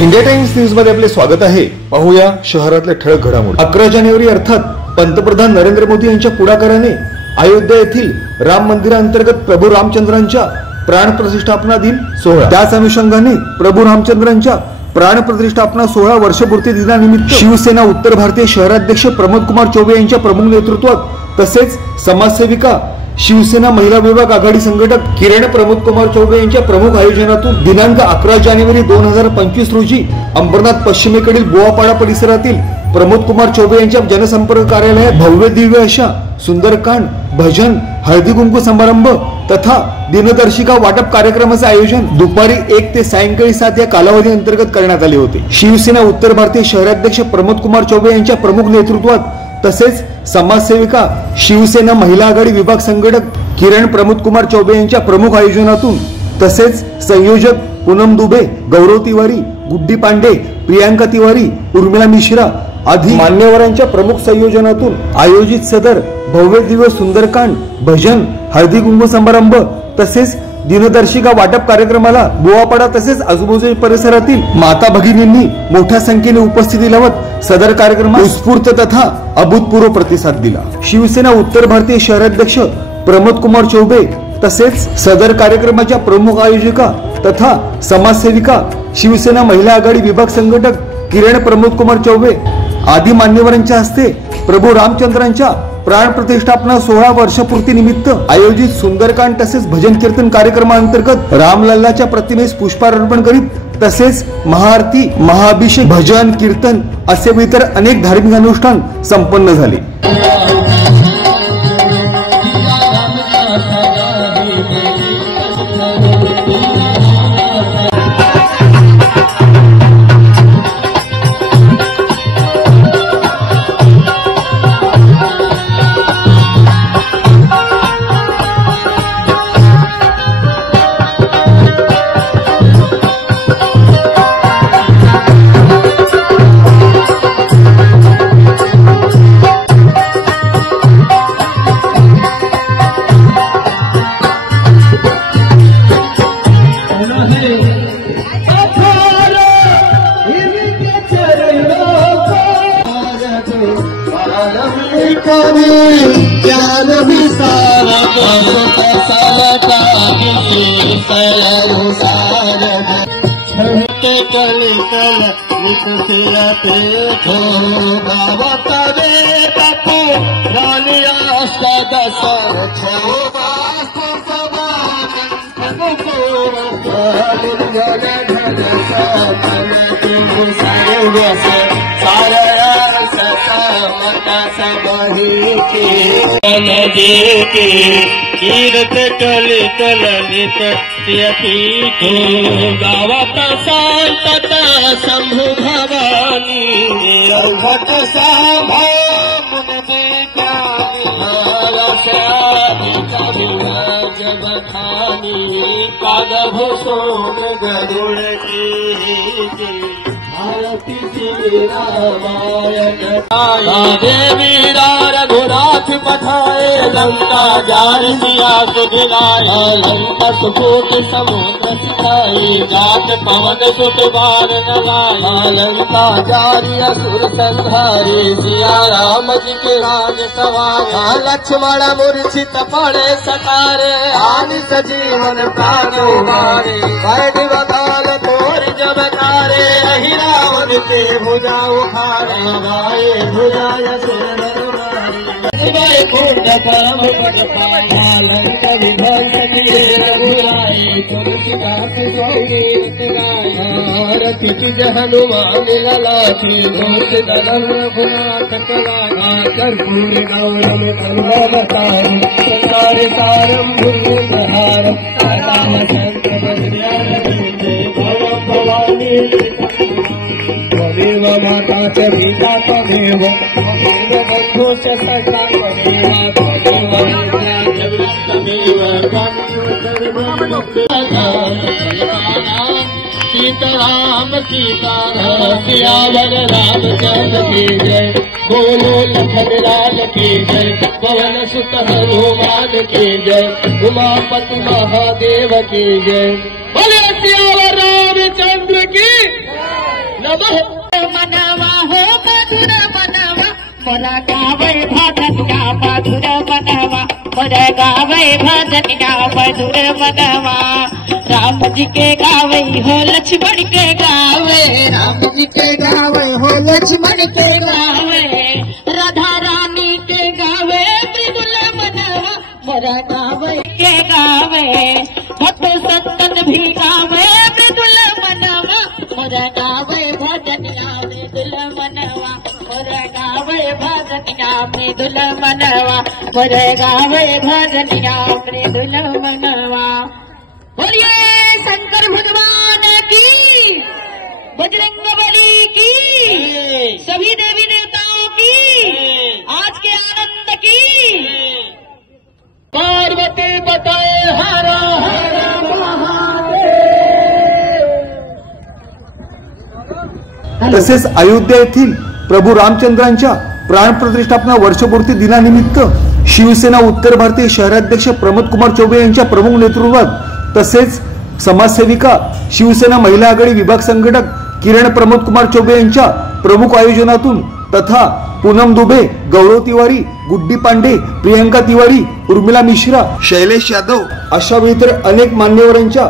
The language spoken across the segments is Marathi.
इंडिया टाइम्स न्यूज मध्ये आपले स्वागत आहे। पाहूया शहरातल्या ठळक घडामोडी। 11 जानेवारी अर्थात पंतप्रधान नरेंद्र मोदी यांच्या पुढाकाराने अयोध्या येथील राम मंदिरांतर्गत प्रभू रामचंद्रांच्या प्राण प्रतिष्ठापना दिन सोहळा, त्याच अनुषंगाने प्रभू रामचंद्रांच्या प्राण प्रतिष्ठापना सोहळा वर्षपूर्ती दिनानिमित्त शिवसेना उत्तर भारतीय शहराध्यक्ष प्रमोद कुमार चौबे यांच्या प्रमुख नेतृत्वात तसेच समाजसेविका शिवसेना महिला विभाग आघाडी संघटक किरण प्रमोद कुमार चौबे यांच्या प्रमुख आयोजनातून दिनांक 11 जानेवारी 2025 रोजी अंबरनाथ पश्चिमेकडील बोवापाडा परिसरातील प्रमोद कुमार चौबे यांच्या जनसंपर्क कार्यालयात भव्य दिव्य अशा सुंदरकांड, भजन, हळदी कुंकू समारंभ तथा दिनदर्शिका वाटप कार्यक्रमाचे आयोजन दुपारी 1 ते सायंकाळी 7 या कालावधी अंतर्गत करण्यात आले होते। शिवसेना उत्तर भारतीय शहराध्यक्ष प्रमोद कुमार चौबे यांच्या प्रमुख नेतृत्वात तसेच समाजसेविका शिवसेना महिला आघाडी विभाग संघटक किरण प्रमोद कुमार चौबे यांच्या प्रमुख आयोजनातून तसेच संयोजक पूनम दुबे, गौरव तिवारी, गुड्डी पांडे, प्रियांका तिवारी, उर्मिला मिश्रा आदी मान्यवरांच्या प्रमुख संयोजनातून आयोजित सदर भव्य दिव्य सुंदरकांड, भजन, हळदी कुंकू समारंभ तसेच दिनदर्शिका वाटप कार्यक्रमाला बोवापाडा तसेच आजूबाजूच्या परिसरातील माता भगिनींनी मोठ्या संख्येने उपस्थिती लावत सदर कार्यक्रमास उत्स्फूर्त तथा अभूतपूर्व प्रतिसाद दिला। शिवसेना उत्तर भारतीय शहराध्यक्ष प्रमोद कुमार चौबे तसेच सदर कार्यक्रमाच्या प्रमुख आयोजिका तथा समाजसेविका शिवसेना महिला आघाडी विभाग संघटक किरण प्रमोद कुमार चौबे आदी मान्यवरांच्या हस्ते प्रभू रामचंद्रांच्या प्राण प्रतिष्ठापना सोहळा वर्षपूर्ती निमित्त आयोजित सुंदरकांड तसेच भजन कीर्तन कार्यक्रमांतर्गत रामलल्लाच्या प्रतिमेस पुष्पार्पण करीत तसेच महाआरती, महाअभिषेक, भजन कीर्तन असे इतर अनेक धार्मिक अनुष्ठान संपन्न झाले। ज्ञान विसार कल कल विकसिलते थो गावत रे बापू रानिया सदस छो वास्तु समान कीर्त कल कल नित्यती गावत शांतता शंभु भवानी भट सांभाळ जग खानी काग भूषण गरुड़ की आरती रामायण देवी रघुनाथ पठाए लंका जारी सिया सुधिलाया लंका सुकोट समुद्र सिखाई जात पवन सुत बार नलाया लंका जारी असुर संहारी सिया राम जी के राज सवाया लक्ष्मण मूर्छित पड़े सतारे आनि सजीवन प्राण उबारे बैठ बकाल तोर जब तारे रही रावण के भुजा उखारे गाये भुजाय सुर कुंड परम पद पालंक विभंग रघुराई तुलसी कात रथि की हनुमान लला की भूत दल रघुनाथ कला कर्पूर गौरम करुणावतारम संसार सारम भुजहारम राम चंद्र भद्र भवानी त्वमेव माता च पिता त्वमेव बन्धु च सखा सीताराम सीताराम सियावर रामचंद्र की जय, बोलो लखन लाल की जय, पवन सुत हनुमान की जय, उमापति महादेव की जय, बोले सियावर रामचंद्र की। नमः मनवा हो मधुर मनवा मोरा गावे भजनिया मधुर मनवा मोरा गावे भजनिया मधुर मनवा राम जी के गावे हो लक्ष्मण के गावे राम जी के गावे हो लक्ष्मण के गावे राधा रानी के गावे मृदुल मनवा मोरा गावे के गावे भक्त संतन भी गावे मृदुल मनवा मोरा गावे भजनिया मृदुल मनवा मोरा गावे भजनिया मृदुल मनवा मोरा गावे भजनिया मृदुल मनवा। बोलिए शंकर भगवान की, बजरंगबली की, सभी देवी देवताओं की, आज के आनंद की। पार्वती बताए हर हर महादेव। तसेच अयोध्या येथील प्रभू रामचंद्रांच्या प्राणप्रतिष्ठापना वर्षपूर्ती दिनानिमित्त शिवसेना उत्तर भारतीय शहराध्यक्ष प्रमोद कुमार चौबे यांच्या प्रमुख नेतृत्वात तसेच समाजसेविका शिवसेना महिला आघाडी विभाग संघटक किरण प्रमोद कुमार चौबे यांच्या प्रमुख आयोजनातून तथा पूनम दुबे, गौरव तिवारी, गुड्डी पांडे, प्रियंका तिवारी, उर्मिला मिश्रा, शैलेश यादव अशा इतर अनेक मान्यवरांच्या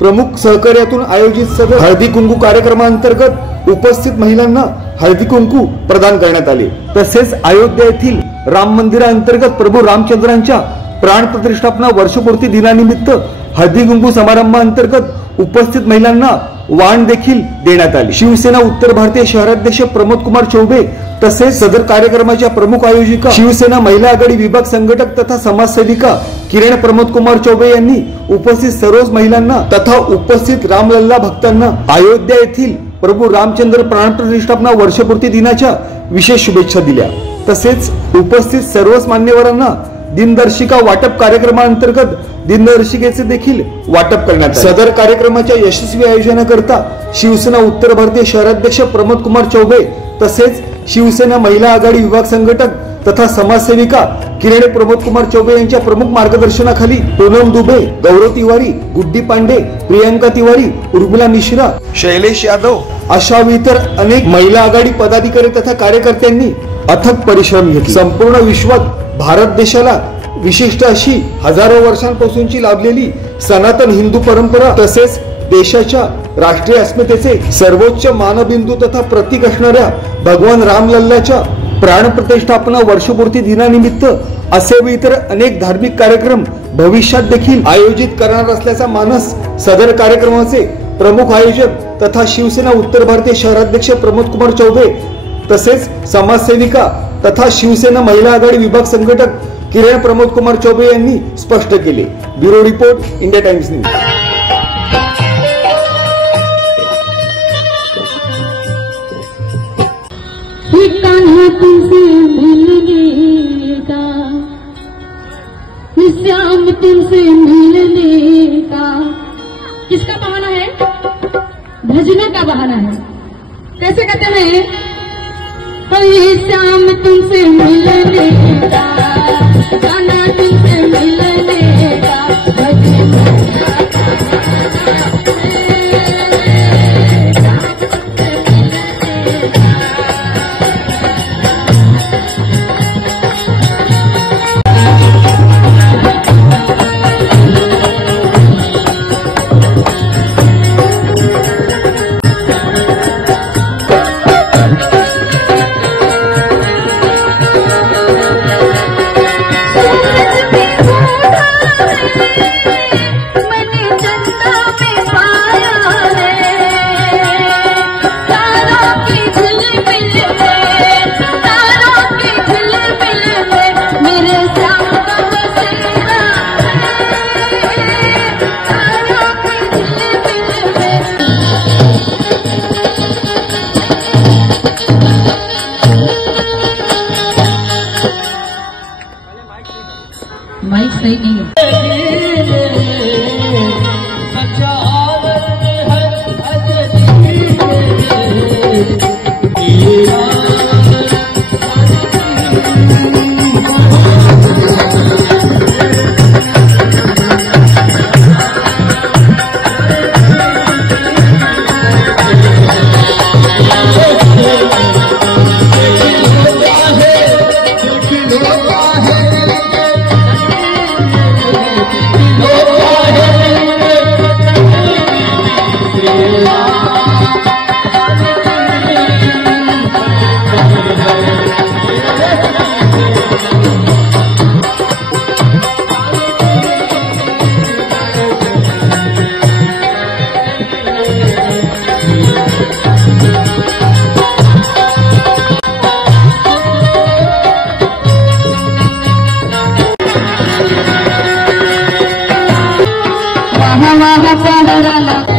प्रमुख सहकार्यातून आयोजित सदर हळदी कुंकू कार्यक्रमांतर्गत उपस्थित महिलांना हळदी कुंकू प्रदान करण्यात आले। तसेच अयोध्या येथील राम मंदिराअंतर्गत प्रभू रामचंद्रांच्या प्राण प्रतिष्ठापना वर्षपूर्ती दिनानिमित्त हळदी कुंकू समारंभाअंतर्गत उपस्थित महिलांना वाण देखील देण्यात आली। शिवसेना उत्तर भारतीय शहराध्यक्ष प्रमोद कुमार चौबे तसेच सदर कार्यक्रमाच्या प्रमुख आयोजिका शिवसेना महिला आघाडी विभाग संघटक तथा समाजसेविका किरण प्रमोद कुमार चौबे यांनी उपस्थित सर्व महिलांना तथा उपस्थित रामलल्ला भक्तांना अयोध्या येथील प्रभू रामचंद्र प्राण प्रतिष्ठापना वर्षपूर्ती दिनाच्या विशेष शुभेच्छा दिल्या। तसेच उपस्थित सर्वच मान्यवरांना दिनदर्शिका वाटप कार्यक्रमाअंतर्गत दिनदर्शिकेचे देखील वाटप करण्यात आले। सदर कार्यक्रमाच्या यशस्वी आयोजनाकरता शिवसेना उत्तर भारतीय शहराध्यक्ष प्रमोद कुमार चौबे तसेच शिवसेना महिला आघाडी विभाग संघटक तथा समाजसेविका किरण प्रमोद कुमार चौबे यांच्या प्रमुख मार्गदर्शनाखाली पूनम दुबे, गौरव तिवारी, गुड्डी पांडे, प्रियंका तिवारी, उर्मिला मिश्रा, शैलेश यादव अशा इतर अनेक महिला आघाडी पदाधिकारी तथा कार्यकर्त्यांनी अथक परिश्रम घेतले। संपूर्ण विश्वात भारत देशाला विशिष्ट अशी हजारो वर्षांपासूनची लाभलेली सनातन हिंदू परंपरा तसेच देशाच्या राष्ट्रीय अस्मितेचे सर्वोच्च मानबिंदू तथा प्रतीक असणाऱ्या भगवान रामलल्लाच्या प्राण प्रतिष्ठापना वर्षपूर्ती दिनानिमित्त असे इतर अनेक धार्मिक कार्यक्रम भविष्यात देखील आयोजित करणार असल्याचा मानस सदर कार्यक्रमाचे प्रमुख आयोजक तथा शिवसेना उत्तर भारतीय शहराध्यक्ष प्रमोद कुमार चौबे तसेच समाजसेविका तथा शिवसेना महिला आघाडी विभाग संघटक किरण प्रमोद कुमार चौबे यांनी स्पष्ट केले। Bureau report, India times news. तुमसे मिलने का, श्याम तुमसे मिलने का किसका बहाना है? भजनों का बहाना है। कैसे कहते हैं? श्याम तुमसे मिलने का, गाना तुमसे मिलने का, बाहेर आला